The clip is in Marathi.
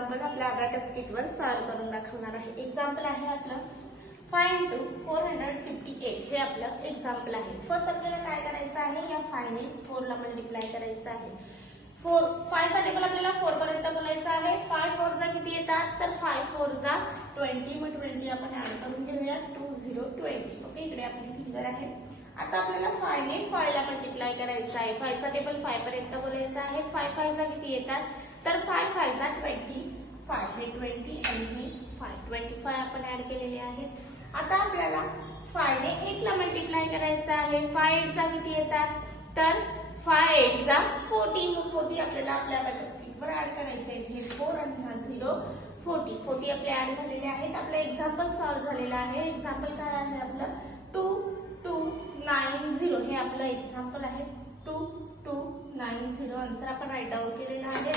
एक्झाम्पल आपल्या अबॅकस किटवर सॉल्व्ह करून दाखवणार आहे। एक्झाम्पल आहे आपलं फाइंड 458 हे आपलं एक्झाम्पल आहे। फर्स्ट आपल्याला काय करायचं आहे, या 5 ने 4 ला मल्टिप्लाय करायचं आहे। 5 चा टेबल आपल्याला 4 पर्यंत बोलायचं आहे। 5 4 जा किती येतात, तर 5 4 जा 20, मग 20 आपण ऍड करून घेऊया 20 20। ओके, इकडे आपली फिंगर आहे। आता आपल्याला 5 ने 5 ला मल्टिप्लाय करायचं आहे। 5 चा टेबल 5 पर्यंत बोलायचं आहे। 5 5 जा किती येतात, तर 5 5 जा 25, हे 20 आणि हे 25 आपण ऍड केलेले आहेत। आता आपल्याला 5 ने 8 ला मल्टिप्लाय करायचं आहे। 5 8 जा किती येतात, तर 5 8 जा 40, मग 40 आपल्याला आपल्या अबॅकस वर ऍड करायचे आहेत। हे 4 आणि हा 0 40 आपले ऍड झालेले आहेत। आपलं एक्झाम्पल सॉल्व्ह झालेलं आहे। एक्झाम्पल काय आहे आपलं 2290 हे आपलं एक्झाम्पल आहे। 2290 आन्सर आपण राईट डाऊन केलेला आहे।